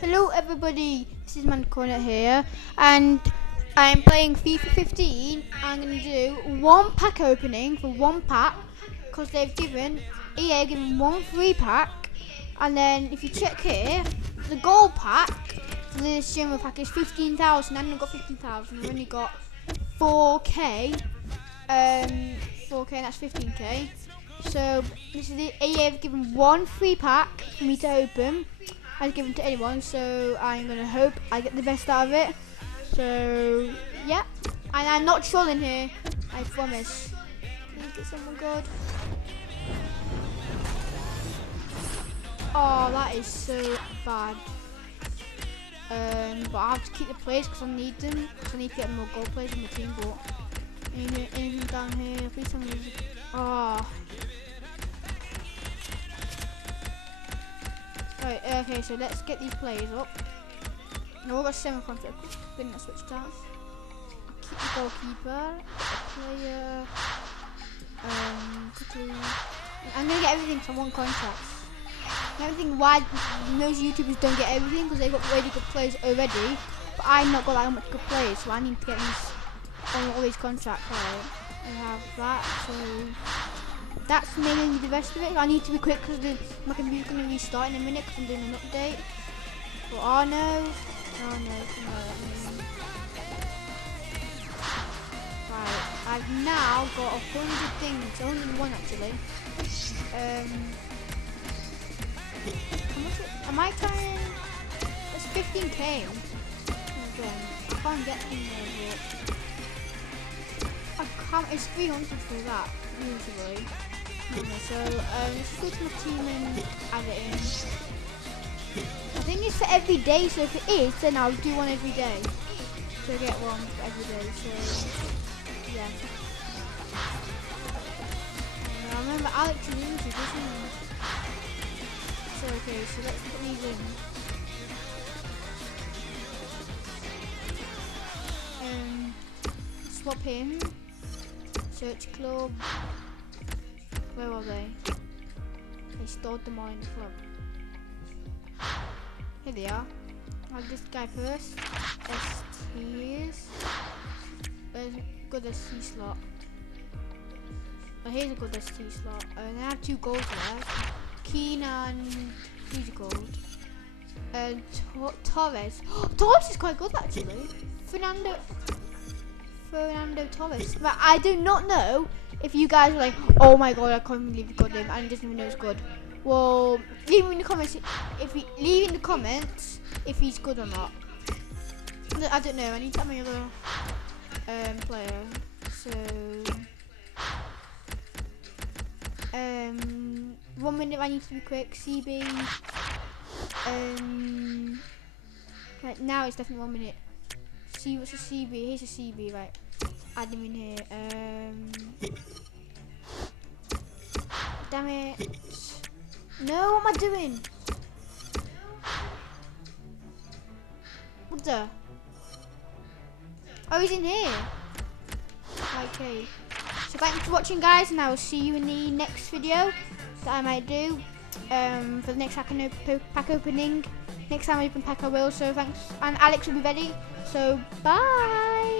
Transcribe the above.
Hello everybody, this is Man Corner here, and I'm playing FIFA 15. I'm going to do one pack opening for one pack, because EA have given one free pack, and then if you check here, the gold pack for this general pack is 15,000, I haven't got 15,000, I've only got 4k, 4k and that's 15k, so this is the EA have given one free pack for me to open. I've given to anyone, so I'm gonna hope I get the best out of it. So yeah, and I'm not trolling here, I promise. Please get someone good. Oh, that is so bad. But I have to keep the players because I need them. Because I need to get more goal players in the team. But anything down here, please tell me. Oh. Right, okay, so let's get these players up. Now we've got 7 contracts. Then let's switch tasks. Keep the goalkeeper, player, quickly. I'm gonna get everything from one contract. Everything why most YouTubers don't get everything because they've got really good players already. But I've not got that much good players, so I need to get these on all these contracts. Right, I have that, so that's mainly the rest of it. I need to be quick because my computer's going to restart in a minute because I'm doing an update. But oh no. Right, I've now got 100 things, 101 actually. How much am I carrying? It's 15k. I can't get them there yet. I can't, it's 300 for that, usually. So let's go to my team and add it in. I think it's for every day, so if it is, then I'll do one every day. So I get one for every day, so yeah. I remember Alex is into this one. So okay, so let's put these in. Swap him. Search club. Where are they? They stored them all in the club. Here they are. I'll have this guy first. STs. Where's a good ST slot? Oh, here's a good ST slot. And I have 2 golds left. Keane and who's gold? And Torres. Torres is quite good actually. Fernando Torres. But I do not know if you guys are like, oh my god, I can't believe you got him. I didn't even know it's good. Well, leave in the comments if he's good or not. I don't know. I need to have my other player. So 1 minute. I need to be quick. CB. Right now it's definitely 1 minute. See what's a CB? Here's a CB. Right. Add him in here. Damn it. No, what am I doing? What the? Oh, he's in here. Okay. So thanks for watching, guys, and I will see you in the next video that I might do. For the next pack opening. Next time I open pack I will, so thanks. And Alex will be ready. So bye.